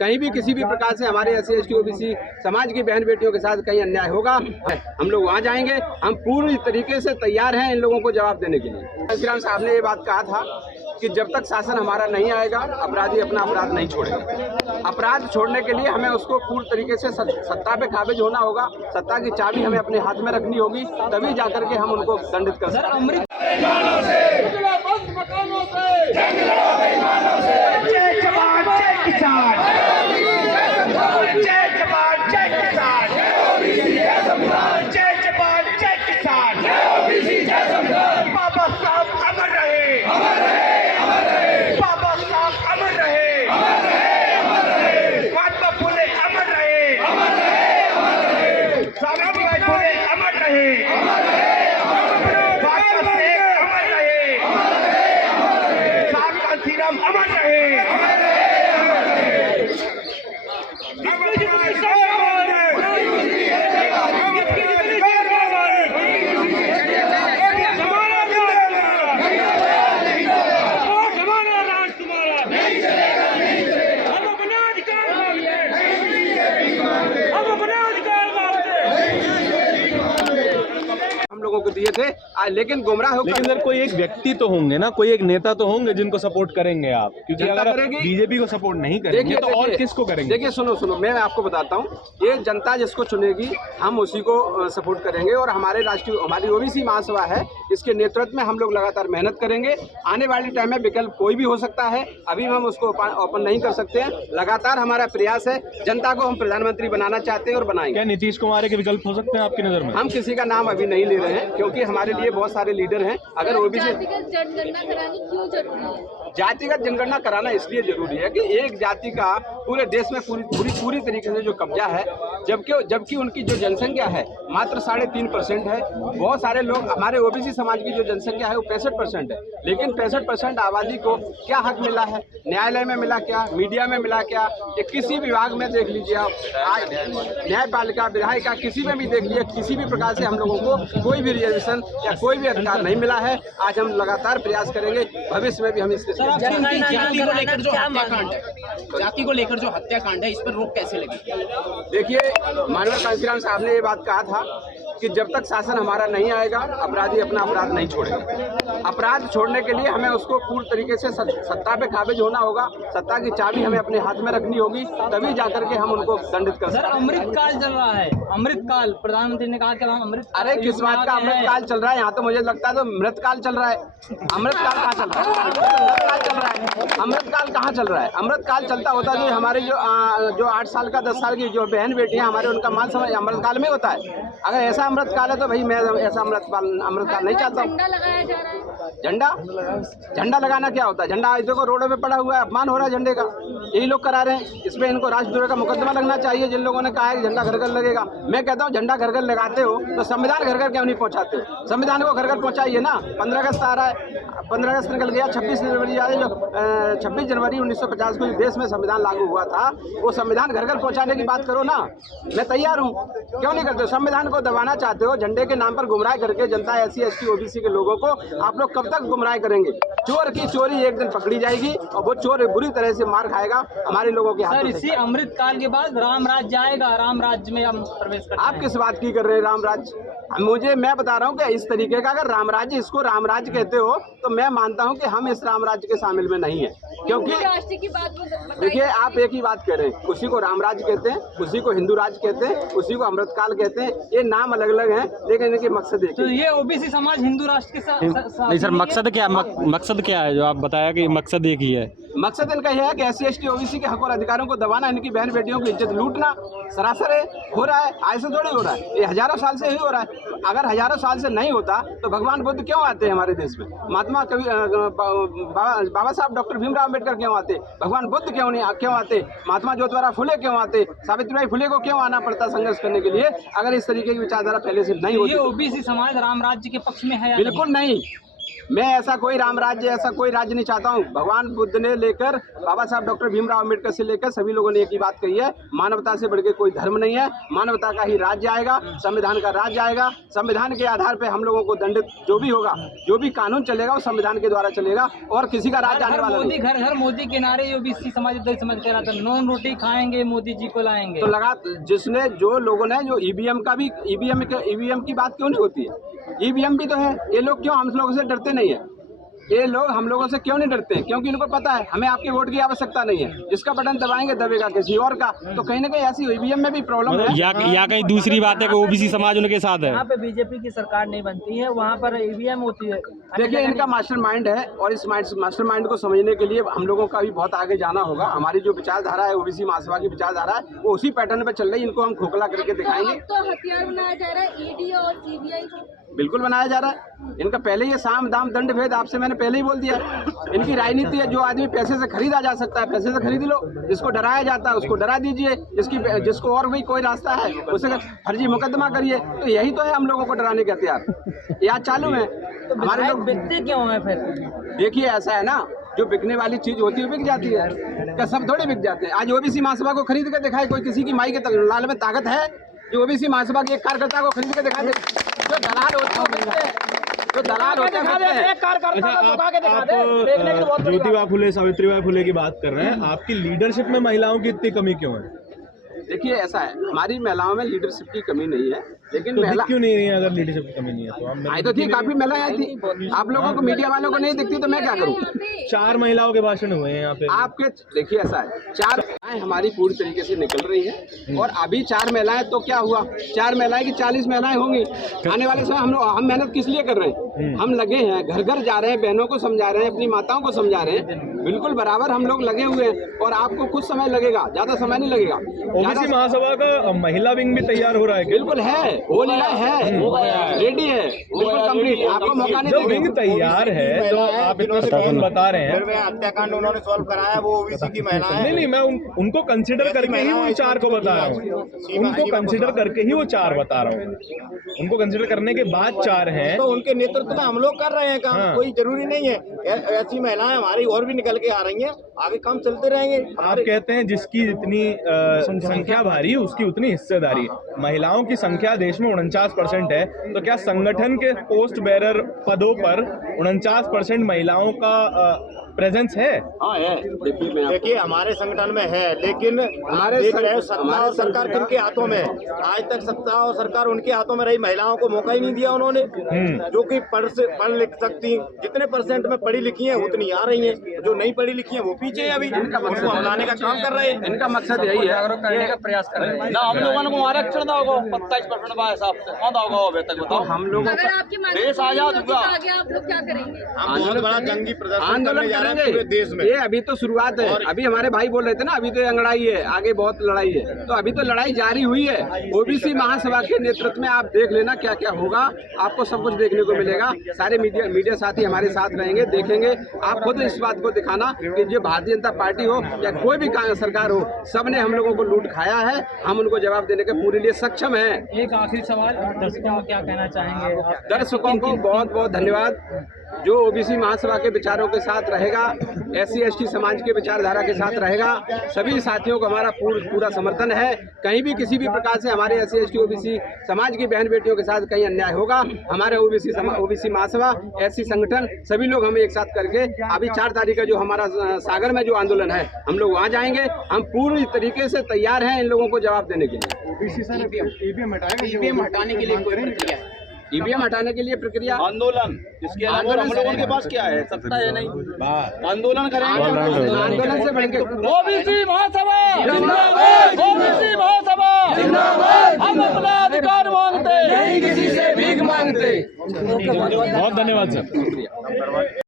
कहीं भी किसी भी प्रकार से हमारे SC ST OBC समाज की बहन बेटियों के साथ कहीं अन्याय होगा, हम लोग वहाँ जाएंगे। हम पूरी तरीके से तैयार हैं इन लोगों को जवाब देने के लिए। कांशीराम साहब ने ये बात कहा था कि जब तक शासन हमारा नहीं आएगा अपराधी अपना अपराध नहीं छोड़ेंगे। अपराध छोड़ने के लिए हमें उसको पूरी तरीके से सत्ता पे काबिज होना होगा। सत्ता की चाबी हमें अपने हाथ में रखनी होगी, तभी जाकर के हम उनको दंडित कर सकते को दिए थे, लेकिन गुमराह होकर। लेकिन सर कोई एक व्यक्ति तो होंगे ना, कोई एक नेता तो होंगे जिनको सपोर्ट करेंगे आप, क्योंकि अगर बीजेपी को सपोर्ट नहीं करेंगे तो और किसको करेंगे? देखिए सुनो, मैं आपको बताता हूँ, ये जनता जिसको चुनेगी हम उसी को सपोर्ट करेंगे। और हमारी OBC महासभा है, इसके नेतृत्व में हम लोग लगातार मेहनत करेंगे। आने वाले टाइम में विकल्प कोई भी हो सकता है, अभी हम उसको ओपन नहीं कर सकते हैं। लगातार हमारा प्रयास है, जनता को हम प्रधानमंत्री बनाना चाहते हैं और बनाएंगे। क्या नीतीश कुमार के विकल्प हो सकते हैं आपकी नजर में? हम किसी का नाम अभी नहीं ले रहे हैं, क्योंकि हमारे लिए बहुत सारे लीडर हैं। अगर OBC जातिगत जनगणना करानी क्यों जरूरी है? जातिगत जनगणना कराना इसलिए जरूरी है कि एक जाति का पूरे देश में पूरी तरीके से जो कब्जा है, जबकि उनकी जो जनसंख्या है मात्र 3.5% है। बहुत सारे लोग, हमारे OBC समाज की जो जनसंख्या है वो 65% है, लेकिन 65% आबादी को क्या हक मिला है? न्यायालय में मिला क्या? मीडिया में मिला क्या? या किसी विभाग में देख लीजिए आप, न्यायपालिका, विधायिका, किसी में भी देख लीजिए, किसी भी प्रकार से हम लोगों को कोई भी रिजर्वेशन या कोई भी अधिकार नहीं मिला है। आज हम लगातार प्रयास करेंगे, भविष्य में भी हम इसके जाति को लेकर जो हत्याकांड है, इस पर रोक कैसे लगेगी? देखिए, माननीय कांशीराम साहब ने ये बात कहा था कि जब तक शासन हमारा नहीं आएगा अपराधी अपना अपराध नहीं छोड़ेंगे। अपराध छोड़ने के लिए हमें उसको पूरी तरीके से सत्ता पे काबिज होना होगा। सत्ता की चाबी हमें अपने हाथ में रखनी होगी, तभी जाकर के हम उनको दंडित कर सकते हैं। अमृतकाल चल रहा है, अमृतकाल प्रधानमंत्री ने कहा कि हम अमृत। अरे किस बात का अमृतकाल चल रहा है? यहाँ तो मुझे लगता है तो मृतकाल चल रहा है। अमृतकाल कहाँ चल रहा है? मृतकाल चल रहा है। अमृतकाल कहाँ चल रहा है? अमृतकाल चलता होता जो हमारे जो 8 साल का 10 साल की जो बहन बेटियां हमारे, उनका मान समझ अमृतकाल में होता है। अगर ऐसा अमृतकाल है तो भाई मैं ऐसा अमृतकाल नहीं चाहता हूँ। झंडा लगाया जा रहा है। झंडा लगाना क्या होता है? झंडा आज देखो रोडों पे पड़ा हुआ है, अपमान हो रहा है झंडे का, यही लोग करा रहे हैं। इसमें इनको राजद्रोह का मुकदमा लगना चाहिए, जिन लोगों ने कहा है कि झंडा घर घर लगेगा। मैं कहता हूँ झंडा घर घर लगाते हो तो संविधान घर घर क्यों नहीं पहुँचाते हो? संविधान को घर घर पहुँचाइए ना। 15 अगस्त आ रहा है, 15 अगस्त निकल गया, 26 जनवरी आ रही है। जो 26 जनवरी 1950 को देश में संविधान लागू हुआ था, वो संविधान घर घर पहुँचाने की बात करो ना। मैं तैयार हूँ, क्यों नहीं करते? संविधान को दबाना चाहते हो, झंडे के नाम पर गुमराह करके जनता SC ST OBC के लोगों को आप लोग कब तक गुमराह करेंगे? चोर की चोरी एक दिन पकड़ी जाएगी और वो चोर बुरी तरह से मार खाएगा हमारे लोगों के हाथ। इसी अमृतकाल के बाद राम राज्य आएगा, राम राज्य में हम प्रवेश करेंगे। आप किस बात की कर रहे हैं राम राज्य? मैं बता रहा हूँ कि इस तरीके का अगर राम राज्य, इसको राम राज्य कहते हो तो मैं मानता हूँ कि हम इस राम राज्य के शामिल में नहीं है। क्योंकि देखिए, आप एक ही बात कह रहे हैं, उसी को राम राज्य कहते हैं, उसी को हिंदू राज्य कहते हैं, उसी को अमृतकाल कहते हैं। ये नाम अलग अलग हैं, लेकिन इनके मकसद एक। तो ये OBC समाज हिंदू राष्ट्र के साथ नहीं सर, मकसद क्या है? जो आप बताया कि मकसद एक ही है। मकसद इनका यह है कि SC ST OBC के हक और अधिकारों को दबाना, इनकी बहन बेटियों की इज्जत लूटना सरासर है, हो रहा है। आज से थोड़ी हो रहा है, ये हजारों साल से ही हो रहा है। अगर हजारों साल से नहीं होता तो भगवान बुद्ध क्यों आते हैं हमारे देश में? महात्मा कवि बाबा साहब डॉक्टर भीमराव अम्बेडकर क्यों आते? भगवान बुद्ध क्यों आते? महात्मा ज्योतिराव फुले क्यों आते? सावित्रीबाई फुले को क्यों आना पड़ता संघर्ष करने के लिए? अगर इस तरीके की विचारधारा पहले से नहीं होती। ये OBC समाज राम राज्य के पक्ष में है? बिल्कुल नहीं, मैं ऐसा कोई राम राज्य, ऐसा कोई राज्य नहीं चाहता हूँ। भगवान बुद्ध ने लेकर बाबा साहब डॉक्टर भीमराव अम्बेडकर से लेकर सभी लोगों ने एक ही बात कही है, मानवता से बढ़ के कोई धर्म नहीं है, मानवता का ही राज्य आएगा, संविधान का राज्य आएगा। संविधान के आधार पे हम लोगों को दंडित जो भी होगा, जो भी कानून चलेगा वो संविधान के द्वारा चलेगा और किसी का राज्य आने वाला नहीं। घर घर मोदी के नारे ओबीसी समाज समझ कर रहा था, नॉन रोटी खाएंगे मोदी जी को लाएंगे। तो लगा जिसने जो लोगों ने जो ईवीएम का भी ईवीएम की बात क्यों नहीं होती है? ईवीएम भी तो है। ये लोग क्यों हम लोगों से डरते नहीं है? ये लोग हम लोगों से क्यों नहीं डरते हैं? क्योंकि इनको पता है हमें आपके वोट की आवश्यकता नहीं है। जिसका बटन दबाएंगे दबेगा किसी और का। तो कहीं ना कहीं ऐसी ईवीएम में भी प्रॉब्लम है। या कहीं दूसरी बात है कि ओबीसी समाज उनके साथ है। यहाँ पे बीजेपी की सरकार नहीं बनती है, वहाँ पर ईवीएम होती है। देखिए इनका मास्टरमाइंड है और इस मास्टरमाइंड को समझने के लिए हम लोगों का भी बहुत आगे जाना होगा। हमारी जो विचारधारा है ओबीसी महासभा की विचारधारा है वो उसी पैटर्न पे चल रही है। इनको हम खोखला करके दिखाएंगे। तो हथियार बनाया जा रहा है ईडी और सीबीआई को। बिल्कुल बनाया जा रहा है। इनका पहले ये साम दाम दंड भेद आपसे मैंने पहले ही बोल दिया। इनकी राजनीति है, जो आदमी पैसे से खरीदा जा सकता है पैसे से खरीद लो, जिसको डराया जाता है उसको डरा दीजिए, जिसको और भी कोई रास्ता है उसे फर्जी मुकदमा करिए। तो यही तो है हम लोगों को डराने के हथियार। ये आज चालू है। तो हमारे लोग बिकते क्यों है फिर? देखिए ऐसा है ना, जो बिकने वाली चीज होती है बिक जाती है। क्या सब थोड़े बिक जाते हैं? आज ओबीसी महासभा को खरीद के दिखाए कोई, किसी की माई के लाल में ताकत है जो ओबीसी महासभा के एक कार्यकर्ता को खरीद के दिखा दे? जो दलाल होते हैं, जो दलाल होते हैं, ज्योतिबा फुले सावित्रीबाई फुले की बात कर रहे हैं, आपकी लीडरशिप में महिलाओं की इतनी कमी क्यों है? देखिए ऐसा है, हमारी महिलाओं में लीडरशिप की कमी नहीं है, लेकिन तो महिला क्यों नहीं है? अगर लीडरशिप की कमी नहीं है तो हम आई तो थी, काफी महिलाएं आई थी। आप लोगों को मीडिया वालों को नहीं दिखती तो मैं क्या करूं? 4 महिलाओं के भाषण हुए हैं यहाँ पे। आपके देखिए ऐसा है, 4 महिलाएं हमारी पूरी तरीके से निकल रही हैं और अभी 4 महिलाएं तो क्या हुआ, 4 महिलाएं की 40 महिलाएं होंगी आने वाले समय। हम मेहनत किस लिए कर रहे हैं? हम लगे हैं, घर घर जा रहे हैं, बहनों को समझा रहे हैं, अपनी माताओं को समझा रहे हैं। बिल्कुल बराबर हम लोग लगे हुए हैं और आपको कुछ समय लगेगा, ज्यादा समय नहीं लगेगा। ओबीसी महासभा का महिला विंग भी तैयार हो रहा है? बिल्कुल है, हो लिया है, रेडी है, बिल्कुल कंप्लीट। आपको मौका नहीं जब विंग तैयार है तो आप इतना स्ट्रॉन्ग बता रहे हैं। हत्याकांड उन्होंने सॉल्व कराया, वो ओबीसी की महिलाएं। नहीं, मैं उनको कंसिडर करके ही वो 4 को बता रहा हूँ। उनको कंसिडर करके ही वो 4 बता रहा हूँ। उनको कंसिडर करने के बाद 4 हैं। तो उनके नेतृत्व में हम लोग कर रहे हैं काम। कोई जरूरी नहीं है, ऐसी महिलाएं हमारी और भी निकल के आ रही हैं, आगे काम चलते रहेंगे। आप कहते हैं जिसकी जितनी संख्या भारी उसकी उतनी हिस्सेदारी। महिलाओं की संख्या देश में 49% है, तो क्या संगठन के पोस्ट बेरर पदों पर 49% महिलाओं का प्रेजेंस है? हाँ है। देखिए हमारे संगठन में है, लेकिन हमारे सत्ता और सरकार किनके हाथों में? आज तक सत्ता और सरकार उनके हाथों में रही, महिलाओं को मौका ही नहीं दिया उन्होंने। जो कि पढ़ लिख सकती, जितने % में पढ़ी लिखी हैं उतनी आ रही हैं, जो नहीं पढ़ी लिखी हैं वो पीछे है। अभी उनको हटाने का काम कर रहे हैं। इनका मकसद यही है करने का प्रयास कर रहे हैं ना। हम लोगों को आरक्षण दा होगा 27% हिसाब से अभी तक बताओ। हम लोगों अगर आपकी देश आजाद हुआ, आगे आप लोग क्या करेंगे? हम बहुत बड़ा जंगी प्रदर्शन आंदोलन करने जा रहे हैं करेंगे पूरे देश में। ये अभी तो शुरुआत है। अभी हमारे भाई बोल रहे थे ना, अभी तो अंगड़ाई है, आगे बहुत लड़ाई है। तो अभी तो लड़ाई जारी हुई है। ओबीसी महासभा के नेतृत्व में आप देख लेना क्या क्या होगा, आपको सब कुछ देखने को मिलेगा। सारे मीडिया साथी हमारे साथ रहेंगे, देखेंगे। आप खुद इस बात को दिखाना कि जो भारतीय जनता पार्टी हो या कोई भी सरकार हो, सबने हम लोगों को लूट खाया है। हम उनको जवाब देने के पूरे लिए सक्षम हैं। एक आखिरी सवाल, दर्शकों को क्या कहना चाहेंगे? दर्शकों को बहुत बहुत धन्यवाद। जो ओबीसी महासभा के विचारों के साथ रहेगा, SC ST समाज के विचारधारा के साथ रहेगा, सभी साथियों को हमारा पूरा समर्थन है। कहीं भी किसी भी प्रकार से हमारे SC ST OBC समाज की बहन बेटियों के साथ कहीं अन्याय होगा, हमारे ओबीसी महासभा SC संगठन सभी लोग हम एक साथ करके अभी 4 तारीख का जो हमारा सागर में जो आंदोलन है, हम लोग वहाँ जाएंगे। हम पूरी तरीके से तैयार हैं इन लोगों को जवाब देने के लिए। ईवीएम हटाने के लिए कोई प्रक्रिया है? ईवीएम हटाने के लिए प्रक्रिया आंदोलन, इसके अलावा हम लोगों के पास क्या है? सत्ता है नहीं, आंदोलन करेंगे। आंदोलन से बढ़ के ओबीसी महासभा जिंदाबाद, ओबीसी महासभा जिंदाबाद। हम अपना अधिकार मांगते, नहीं किसी से भीख मांगते। बहुत धन्यवाद सर।